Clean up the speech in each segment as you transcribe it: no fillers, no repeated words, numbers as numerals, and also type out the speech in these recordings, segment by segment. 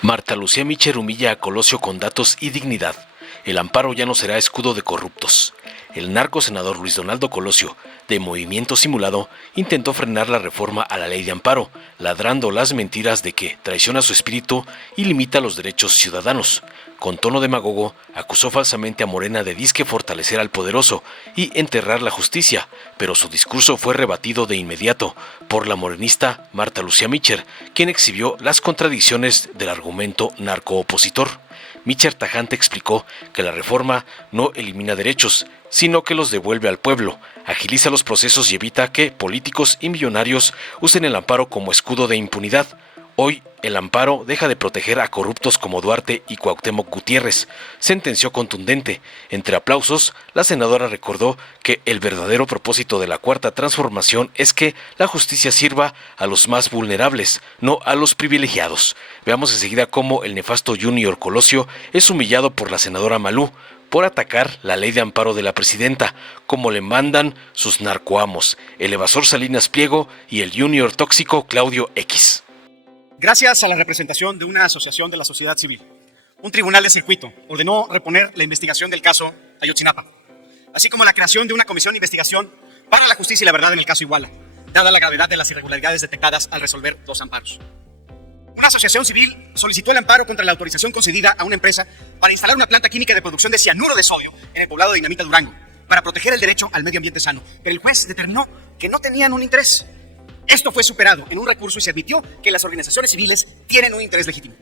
Marta Lucía Mitchell humilla a Colosio con datos y dignidad. El amparo ya no será escudo de corruptos. El narco senador Luis Donaldo Colosio, de Movimiento Simulado, intentó frenar la reforma a la ley de amparo, ladrando las mentiras de que traiciona su espíritu y limita los derechos ciudadanos. Con tono demagogo, acusó falsamente a Morena de disque fortalecer al poderoso y enterrar la justicia, pero su discurso fue rebatido de inmediato por la morenista Marta Lucía Mitchell, quien exhibió las contradicciones del argumento narcoopositor. Mitchell tajante explicó que la reforma no elimina derechos, sino que los devuelve al pueblo, agiliza los procesos y evita que políticos y millonarios usen el amparo como escudo de impunidad. Hoy, el amparo deja de proteger a corruptos como Duarte y Cuauhtémoc Gutiérrez, sentenció contundente. Entre aplausos, la senadora recordó que el verdadero propósito de la Cuarta Transformación es que la justicia sirva a los más vulnerables, no a los privilegiados. Veamos enseguida cómo el nefasto Junior Colosio es humillado por la senadora Malú por atacar la ley de amparo de la presidenta, como le mandan sus narcoamos, el evasor Salinas Pliego y el Junior tóxico Claudio X. Gracias a la representación de una asociación de la sociedad civil, un tribunal de circuito ordenó reponer la investigación del caso Ayotzinapa, así como la creación de una comisión de investigación para la justicia y la verdad en el caso Iguala, dada la gravedad de las irregularidades detectadas al resolver dos amparos. Una asociación civil solicitó el amparo contra la autorización concedida a una empresa para instalar una planta química de producción de cianuro de sodio en el poblado de Dinamita, Durango, para proteger el derecho al medio ambiente sano, pero el juez determinó que no tenían un interés. Esto fue superado en un recurso y se admitió que las organizaciones civiles tienen un interés legítimo.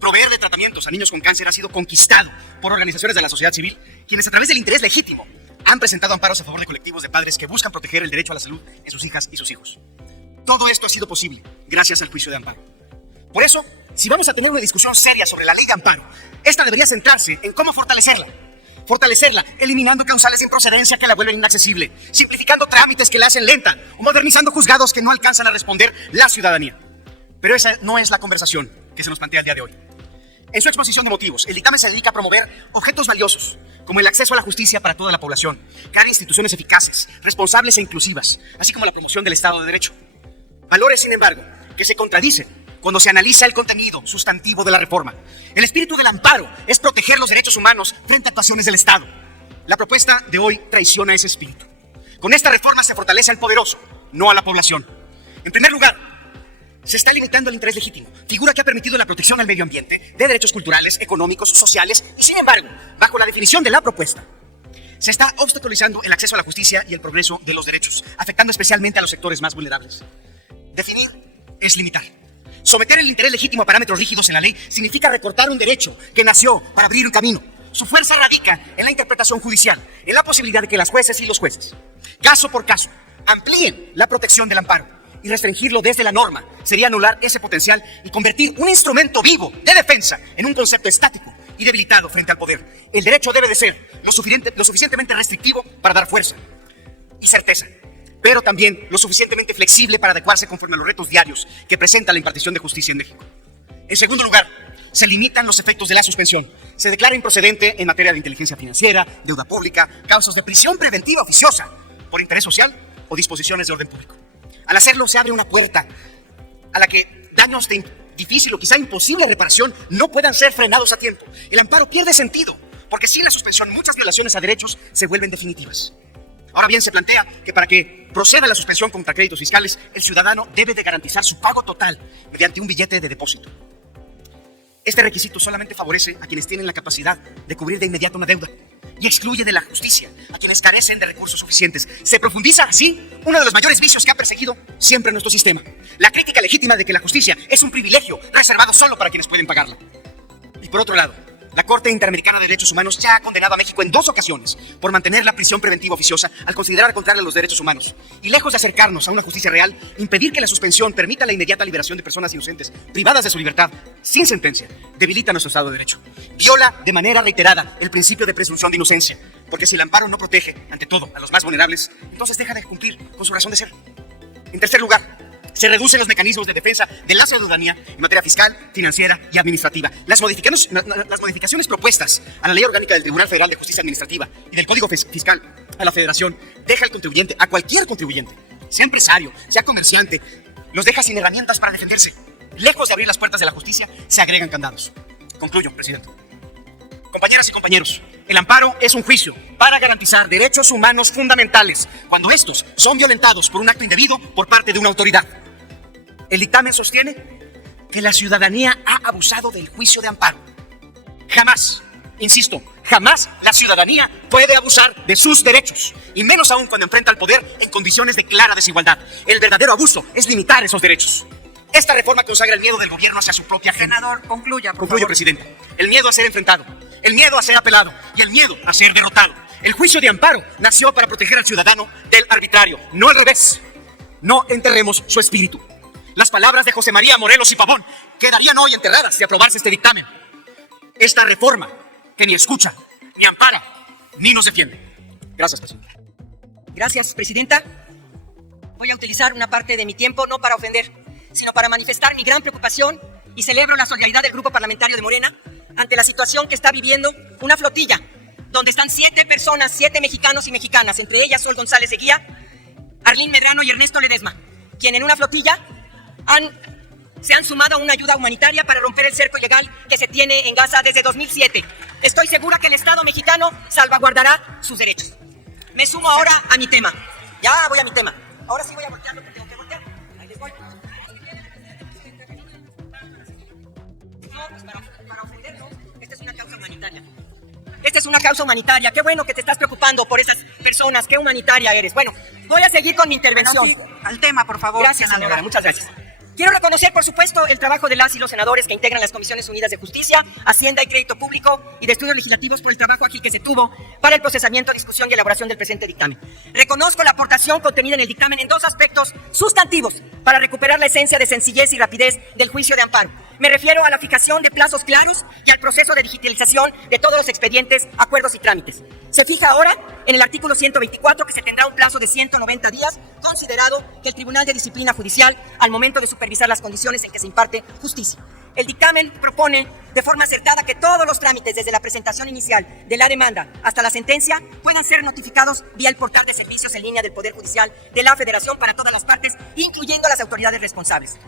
Proveer de tratamientos a niños con cáncer ha sido conquistado por organizaciones de la sociedad civil, quienes a través del interés legítimo han presentado amparos a favor de colectivos de padres que buscan proteger el derecho a la salud en sus hijas y sus hijos. Todo esto ha sido posible gracias al juicio de amparo. Por eso, si vamos a tener una discusión seria sobre la ley de amparo, esta debería centrarse en cómo fortalecerla, eliminando causales de improcedencia que la vuelven inaccesible, simplificando trámites que la hacen lenta o modernizando juzgados que no alcanzan a responder la ciudadanía. Pero esa no es la conversación que se nos plantea el día de hoy. En su exposición de motivos, el dictamen se dedica a promover objetos valiosos, como el acceso a la justicia para toda la población, crear instituciones eficaces, responsables e inclusivas, así como la promoción del Estado de Derecho. Valores, sin embargo, que se contradicen cuando se analiza el contenido sustantivo de la reforma. El espíritu del amparo es proteger los derechos humanos frente a actuaciones del Estado. La propuesta de hoy traiciona ese espíritu. Con esta reforma se fortalece al poderoso, no a la población. En primer lugar, se está limitando el interés legítimo, figura que ha permitido la protección al medio ambiente, de derechos culturales, económicos, sociales, y sin embargo, bajo la definición de la propuesta, se está obstaculizando el acceso a la justicia y el progreso de los derechos, afectando especialmente a los sectores más vulnerables. Definir es limitar. Someter el interés legítimo a parámetros rígidos en la ley significa recortar un derecho que nació para abrir un camino. Su fuerza radica en la interpretación judicial, en la posibilidad de que las jueces y los jueces, caso por caso, amplíen la protección del amparo, y restringirlo desde la norma sería anular ese potencial y convertir un instrumento vivo de defensa en un concepto estático y debilitado frente al poder. El derecho debe de ser lo suficientemente restrictivo para dar fuerza y certeza, pero también lo suficientemente flexible para adecuarse conforme a los retos diarios que presenta la impartición de justicia en México. En segundo lugar, se limitan los efectos de la suspensión. Se declara improcedente en materia de inteligencia financiera, deuda pública, causas de prisión preventiva oficiosa por interés social o disposiciones de orden público. Al hacerlo, se abre una puerta a la que daños de difícil o quizá imposible reparación no puedan ser frenados a tiempo. El amparo pierde sentido, porque sin la suspensión muchas violaciones a derechos se vuelven definitivas. Ahora bien, se plantea que para que proceda la suspensión contra créditos fiscales, el ciudadano debe de garantizar su pago total mediante un billete de depósito. Este requisito solamente favorece a quienes tienen la capacidad de cubrir de inmediato una deuda y excluye de la justicia a quienes carecen de recursos suficientes. Se profundiza así uno de los mayores vicios que ha perseguido siempre nuestro sistema: la crítica legítima de que la justicia es un privilegio reservado solo para quienes pueden pagarla. Y por otro lado, la Corte Interamericana de Derechos Humanos ya ha condenado a México en 2 ocasiones por mantener la prisión preventiva oficiosa al considerar contraria a los derechos humanos. Y lejos de acercarnos a una justicia real, impedir que la suspensión permita la inmediata liberación de personas inocentes privadas de su libertad sin sentencia debilita nuestro Estado de Derecho. Viola de manera reiterada el principio de presunción de inocencia, porque si el amparo no protege, ante todo, a los más vulnerables, entonces deja de cumplir con su razón de ser. En tercer lugar, se reducen los mecanismos de defensa de la ciudadanía en materia fiscal, financiera y administrativa. Las modificaciones propuestas a la Ley Orgánica del Tribunal Federal de Justicia Administrativa y del Código Fiscal a la Federación deja al contribuyente, a cualquier contribuyente, sea empresario, sea comerciante, los deja sin herramientas para defenderse. lejos de abrir las puertas de la justicia, se agregan candados. Concluyo, presidente. Compañeras y compañeros, el amparo es un juicio para garantizar derechos humanos fundamentales cuando estos son violentados por un acto indebido por parte de una autoridad. El dictamen sostiene que la ciudadanía ha abusado del juicio de amparo. Jamás, insisto, jamás la ciudadanía puede abusar de sus derechos, y menos aún cuando enfrenta al poder en condiciones de clara desigualdad. El verdadero abuso es limitar esos derechos. Esta reforma consagra el miedo del gobierno hacia su propia gente. Senador, concluya, por Concluyo, favor. presidente. El miedo a ser enfrentado, el miedo a ser apelado y el miedo a ser derrotado. El juicio de amparo nació para proteger al ciudadano del arbitrario, no al revés. No enterremos su espíritu. Las palabras de José María Morelos y Pavón quedarían hoy enterradas de aprobarse este dictamen. Esta reforma que ni escucha, ni ampara, ni nos defiende. Gracias, presidente. Gracias, presidenta. Voy a utilizar una parte de mi tiempo no para ofender, sino para manifestar mi gran preocupación y celebro la solidaridad del Grupo Parlamentario de Morena ante la situación que está viviendo una flotilla donde están 7 personas, 7 mexicanos y mexicanas, entre ellas Sol González Eguía, Arlín Medrano y Ernesto Ledesma, quien en una flotilla se han sumado a una ayuda humanitaria para romper el cerco ilegal que se tiene en Gaza desde 2007. Estoy segura que el Estado mexicano salvaguardará sus derechos. Me sumo ahora a mi tema. Ya voy a mi tema. Ahora sí voy a voltear lo que tengo que voltear. Ahí les voy. No, pues para ofender, ¿no? Esta es una causa humanitaria. Esta es una causa humanitaria. Qué bueno que te estás preocupando por esas personas. Qué humanitaria eres. Bueno, voy a seguir con mi intervención. Sí, al tema, por favor. Gracias, senadora. Muchas gracias. Quiero reconocer, por supuesto, el trabajo de las y los senadores que integran las Comisiones Unidas de Justicia, Hacienda y Crédito Público y de Estudios Legislativos por el trabajo ágil que se tuvo para el procesamiento, discusión y elaboración del presente dictamen. Reconozco la aportación contenida en el dictamen en 2 aspectos sustantivos para recuperar la esencia de sencillez y rapidez del juicio de amparo. Me refiero a la fijación de plazos claros y al proceso de digitalización de todos los expedientes, acuerdos y trámites. Se fija ahora en el artículo 124 que se tendrá un plazo de 190 días, considerado que el Tribunal de Disciplina Judicial, al momento de supervisar las condiciones en que se imparte justicia. El dictamen propone de forma acertada que todos los trámites, desde la presentación inicial de la demanda hasta la sentencia, puedan ser notificados vía el portal de servicios en línea del Poder Judicial de la Federación para todas las partes, incluyendo a las autoridades responsables.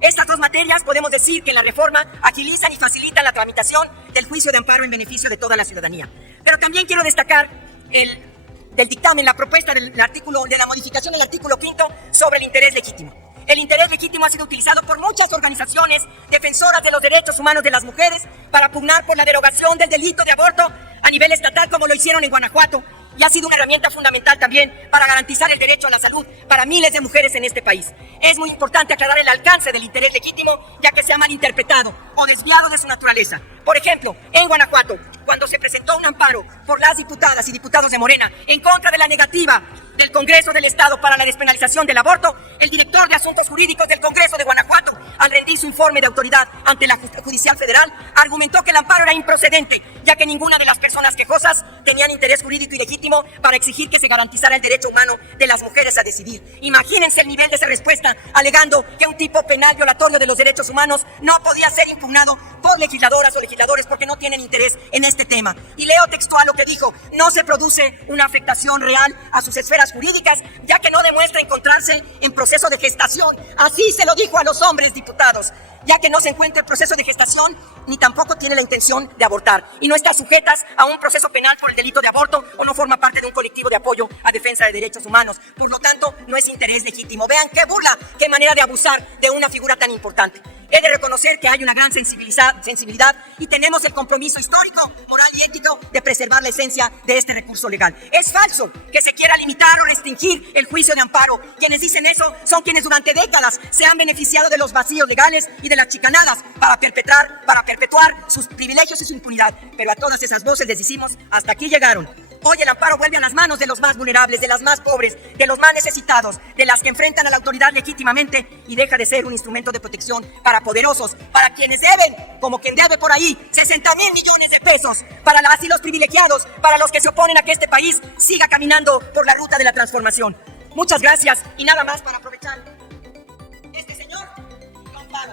Estas 2 materias podemos decir que en la reforma agilizan y facilitan la tramitación del juicio de amparo en beneficio de toda la ciudadanía. Pero también quiero destacar del dictamen la propuesta de la modificación del artículo 5 sobre el interés legítimo. El interés legítimo ha sido utilizado por muchas organizaciones defensoras de los derechos humanos de las mujeres para pugnar por la derogación del delito de aborto a nivel estatal, como lo hicieron en Guanajuato, y ha sido una herramienta fundamental también para garantizar el derecho a la salud para miles de mujeres en este país. Es muy importante aclarar el alcance del interés legítimo, ya que se ha malinterpretado o desviado de su naturaleza. Por ejemplo, en Guanajuato, cuando se presentó un amparo por las diputadas y diputados de Morena en contra de la negativa del Congreso del Estado para la despenalización del aborto, el director de Asuntos Jurídicos del Congreso de Guanajuato, al rendir su informe de autoridad ante la Judicial Federal, argumentó que el amparo era improcedente, ya que ninguna de las personas quejosas tenían interés jurídico y legítimo para exigir que se garantizara el derecho humano de las mujeres a decidir. Imagínense el nivel de esa respuesta, alegando que un tipo penal violatorio de los derechos humanos no podía ser impugnado por legisladoras o legisladores porque no tienen interés en este tema. Y leo textual lo que dijo: no se produce una afectación real a sus esferas jurídicas, ya que no demuestra encontrarse en proceso de gestación. Así se lo dijo a los hombres diputados, ya que no se encuentra en proceso de gestación ni tampoco tiene la intención de abortar y no está sujetas a un proceso penal por el delito de aborto o no forma parte de un colectivo de apoyo a defensa de derechos humanos. Por lo tanto, no es interés legítimo. Vean qué burla, qué manera de abusar de una figura tan importante. He de reconocer que hay una gran sensibilidad y tenemos el compromiso histórico, moral y ético de preservar la esencia de este recurso legal. Es falso que se quiera limitar o restringir el juicio de amparo. Quienes dicen eso son quienes durante décadas se han beneficiado de los vacíos legales y de las chicanadas para perpetuar sus privilegios y su impunidad. Pero a todas esas voces les decimos: hasta aquí llegaron. Hoy el amparo vuelve a las manos de los más vulnerables, de las más pobres, de los más necesitados, de las que enfrentan a la autoridad legítimamente, y deja de ser un instrumento de protección para poderosos, para quienes deben, como quien debe por ahí, 60,000 millones de pesos, para las y los privilegiados, para los que se oponen a que este país siga caminando por la ruta de la transformación. Muchas gracias, y nada más para aprovechar. Este señor lo amparo,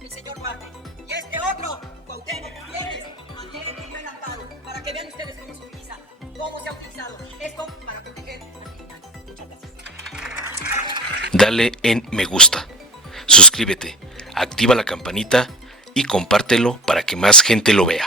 el señor Duarte, y este otro, Cuauhtémoc Cárdenas, también pidió el amparo, para que vean ustedes cómo se utiliza, cómo se ha utilizado esto para proteger a criminales. Muchas gracias. Dale en me gusta, suscríbete, activa la campanita y compártelo para que más gente lo vea.